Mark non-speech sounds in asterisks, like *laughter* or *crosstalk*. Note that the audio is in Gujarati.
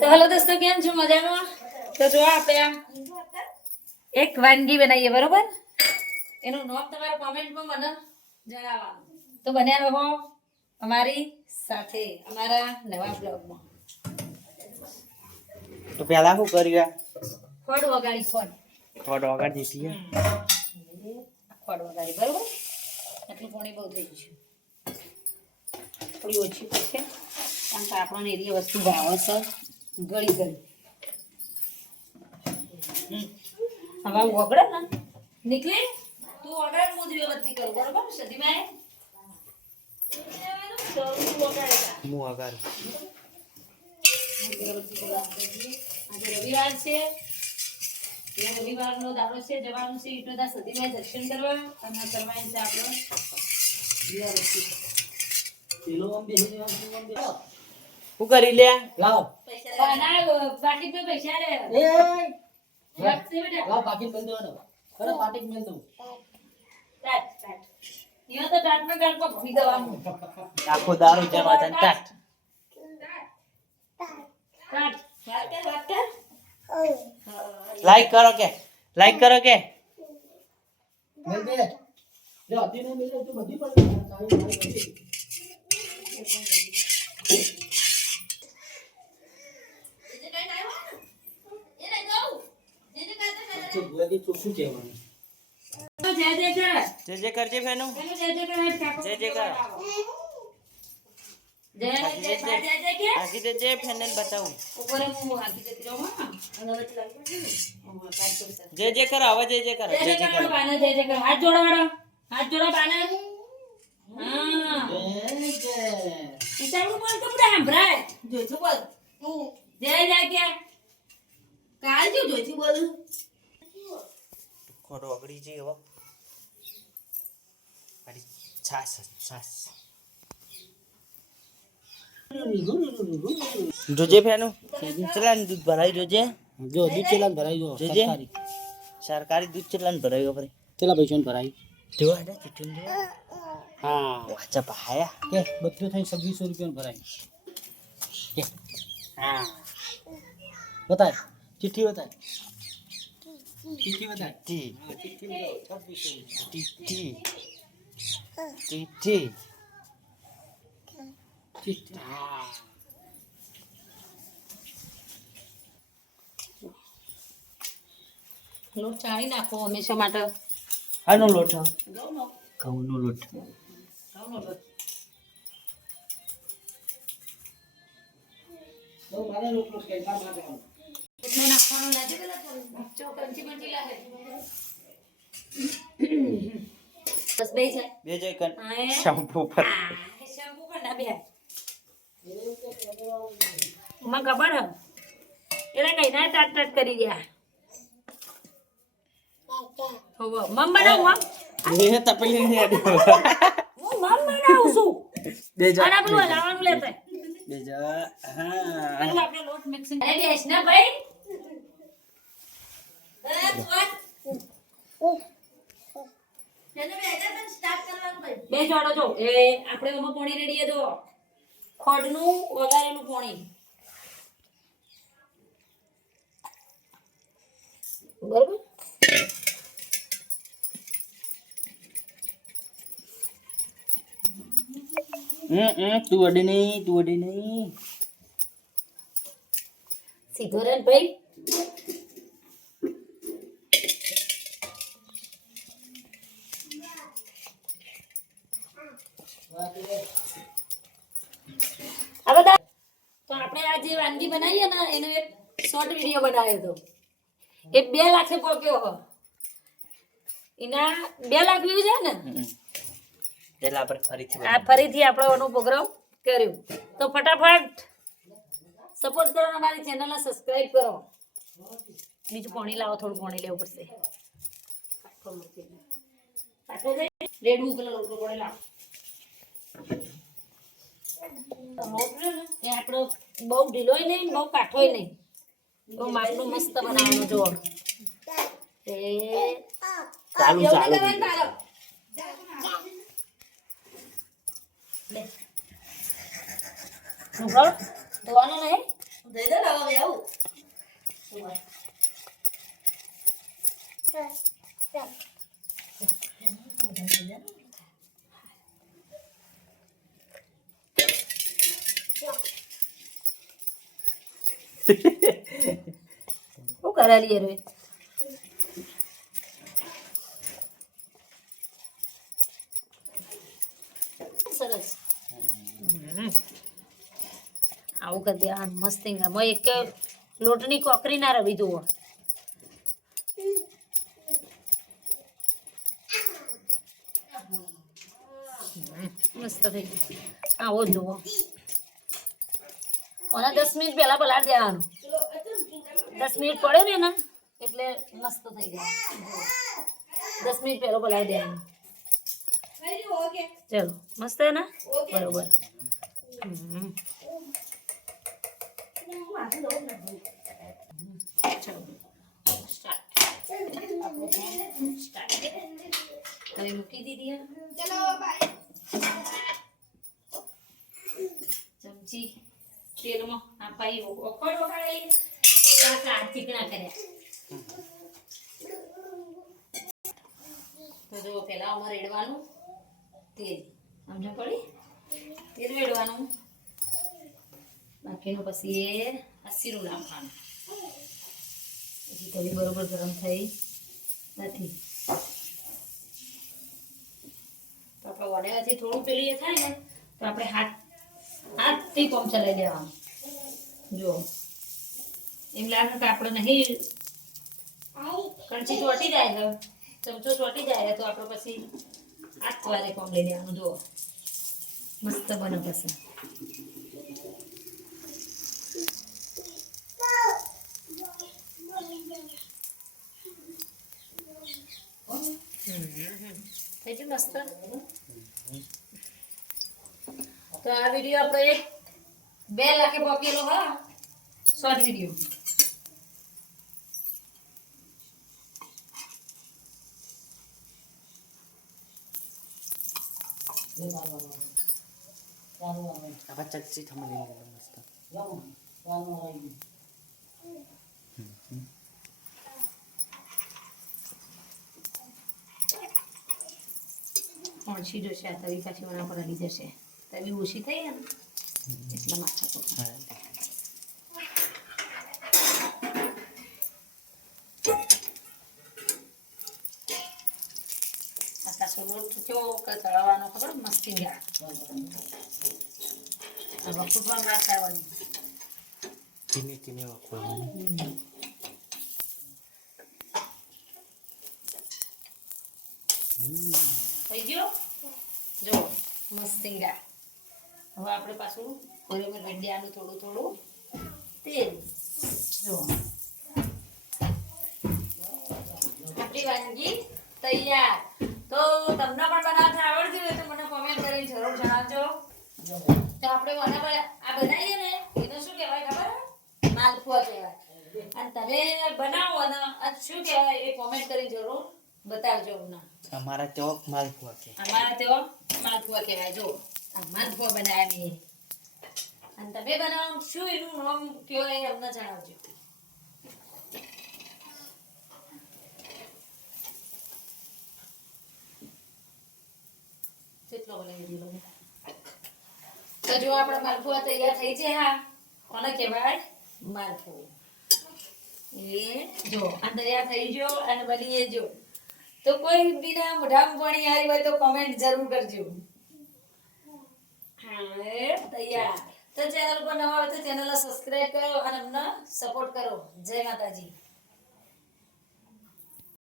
તો હેલો દોસ્તો કેમ છો? મજામાં? તો જો આપણે આ એક વાનગી બનાવીએ બરોબર? એનું નામ તમારા કોમેન્ટમાં મને જણાવવાનું. તો બન્યા રહો અમારી સાથે અમારા નવા બ્લોગમાં. તો પહેલા શું કર્યું ખોડ વગાડી ખોડ. થોડો વગાડી દીધી. ખોડ વગાડી બરોબર? આટલું પાણી બહુ થઈ ગયું છે. થોડી ઓછી પડશે કારણ કે આપણને એરિયા વસ્તુ ભાવે છે ગળી ગળી હવે વગડે ને? નીકળે? તું વગાડ હું જ વ્યવસ્થિત કરું બરોબર તું વગાડેલા હું આગળ આજે રવિવાર છે. એ રવિવારનો દાડો છે જવાનું છે. ઈટોદા સતીમાં દર્શન કરવા અને કરવાની છે આપણે. શું કરી લે? લાવો. પાકીટમાં પૈસા રે લાવ પાકીટ મેલ દેવાનો અરે મેલ દઉં. આખો દારૂ જમા ટાટ. લાઈક કરો કે? લાઈક કરો કે? મેલ દે જો તો બધી પણ જય જય કર. જે જે કરજે ફેનું પેલું જય જય કર, હેઠ કાકો જય જય કર. જય જય જય જય જય કે આખી દે જે ફેને બતાવું ઉપર હું હાકી જતી રહું હા અને વચ્ચે લાગી પડશે ને. હા, કાઢ કરી શકે. જે જે કર હવે જે જે કર જય જે જય જે કરો કર બાના, જય જય કરો. હાથ જોડો વાળો હાથ જોડો બાના ખોટો અગડી હવે અડી છાસ છાસ. જોજે ફેનું. ચલાન દૂધ ભરાઈ જોજે? જો દૂધ ચેલાન ભરાઈ ગયો જોજે. સરકારી. સરકારી દૂધ ચલાન ભરાઈ ગયો ચેલા પૈસા ભરાઈ જો આને ચીટું જો હા વાચા પાયા કે બધું થઈ છવ્વીસો રૂપિયા ભરાય કે હા બતાય ચિઠ્ઠી બતાય ચિઠ્ઠી બતાય ટી ચિઠ્ઠી બતાય છવ્વીસો રૂપિયા ટી ટી ટી ટી ચિઠ્ઠી હા લોટ ચાળી નાખો હંમેશા માટે આનો લોટ ઘઉંનો? લોટ. બે જાય. બે જય કન શેમ્પુ પર. શેમ્પુ પર ના બે મને ખબર હે? એટલે કઈ ના ટાટ ટાટ કરી રહ્યા. હોવો મમ બનાવું મમ? એ તપેલી ને હું મમ બનાવું છું? બે અને આ પેલું હલાવવાનું લેતા બે હા. પેલું આપણે લોટ મિક્સિંગ અરે બેસ ને ભાઈ. એ બે જોડો જો એ આપણે એમાં પોણી રેડીએ જો ખોડનું વઘારેલું પોણી બરોબર હમ હમ તું અડે નહીં તું અડે નહીં. સીધો રે ભાઈ. તો આપણે આ જે વાનગી બનાવીએ ને એનો એક શોર્ટ વીડિયો બનાવ્યો હતો. એ બે લાખે પહોંચ્યો હો. એના બે લાખ વ્યૂ છે ને. એટલે આપણે ફરીથી આ ફરીથી આપણો એનો પ્રોગ્રામ કર્યો. તો ફટાફટ સપોર્ટ કરો અમારી ચેનલને સબસ્ક્રાઇબ કરો. બીજું પાણી લાવો થોડું પાણી લેવું પડશે. રેડવું પેલો લોટો પડે લાવો. એ આપણો બહુ ઢીલોય નહીં બહુ કાઠોય નહીં. બહુ માપનું મસ્ત બનાવવાનું જો એ ચાલુ ચાલુ. લે. ધોવાનું નહીં? દઈ દે ને હવે આવું. *laughs* શું કરેલી રે સરસ હમ. આવું કરી દે આ મસ્ત મ એક લોટની કોકરી ના રવી જુઓ હમ, મસ્ત થઈ ગયું આવો જ જુઓ અને દસ મિનિટ પહેલા પલાળ દેવાનું દસ મિનિટ પડે ને એના એટલે મસ્ત થઈ જાય જુઓ. દસ મિનિટ પહેલો પલાળી દેવાનું ચલો મસ્ત હે ને? બરોબર. હમ. હવે મૂકી દીધી ચલો ચમચી તેલમાં આ પાઈ ઓખડ વગાડી કાકા ચીકણા કર્યા તો જો પેલા અમારે રેડવાનું તેલ. સમજ પડી. તેલ રેડવાનું બાકીનું પછી એ આ શીરું નાખવાનું. પછી તવી બરોબર ગરમ થઈ નથી. તો આપણે વડાથી થોડું પેલી એ થાય ને, તો આપણે હાથ, હાથથી પંપ ચલાવી દેવાનું જો એમ લાગે કે આપણે નહીં કણચી ચોટી જાય છે ચમચો ચોટી જાય તો આપણે પછી હાથ વારે કોમ લઈ લેવાનું. જુઓ. મસ્ત બને પછી. થઈ ગયું મસ્ત તો આ વીડિયો આપણો એક બે લાખે પહોંચેલો હા શોર્ટ વીડિયો આવા ચટચી થમલી મસ્ત ઓછી જશે આ તવી પાછી મને પર હલી જશે તવી ઓછી થઈ ને એટલા માથા તો લોટ કેવો તળવાનો ખબર? મસ્તી ગયા વખતમાં માર ખાવાની. ધીમે ધીમે મસ્તિંગા હવે આપણે પાછું બરોબર રેડિયાનું થોડું થોડું તેલ જો આપણી વાનગી તૈયાર. તો તમને પણ બનાવતા આવડતી હોય તો મને કોમેન્ટ કરીને જરૂર જણાવજો. તો આપણે મને બ- આ બનાવીએ ને, એને શું કહેવાય ખબર? માલપુઆ કહેવાય. અને તમે બનાવો ને શું કહેવાય એ કોમેન્ટ કરીને જરૂર બતાવજો અમને. અમારા તો માલપુઆ કે. અમારા તેઓ માલપુઆ કહેવાય જો આ માલપુઆ બનાવ્યા મેં અને તમે બનાવો શું એનું નામ કયો એ અમને જણાવજો. તો જો આપણા માલપુઆ તૈયાર થઈ છે, હા. કોને કહેવાય? માલપુઓ એ જો આ તૈયાર થઈ ગયો અને બની જો. તો કોઈ બીના મોઢામાં પાણી આવી હોય તો કોમેન્ટ જરૂર કરજો. હા તૈયાર. તો ચેનલ પર નવા હોય તો ચેનલ સબસ્ક્રાઇબ કરો અને અમને સપોર્ટ કરો. જય માતાજી.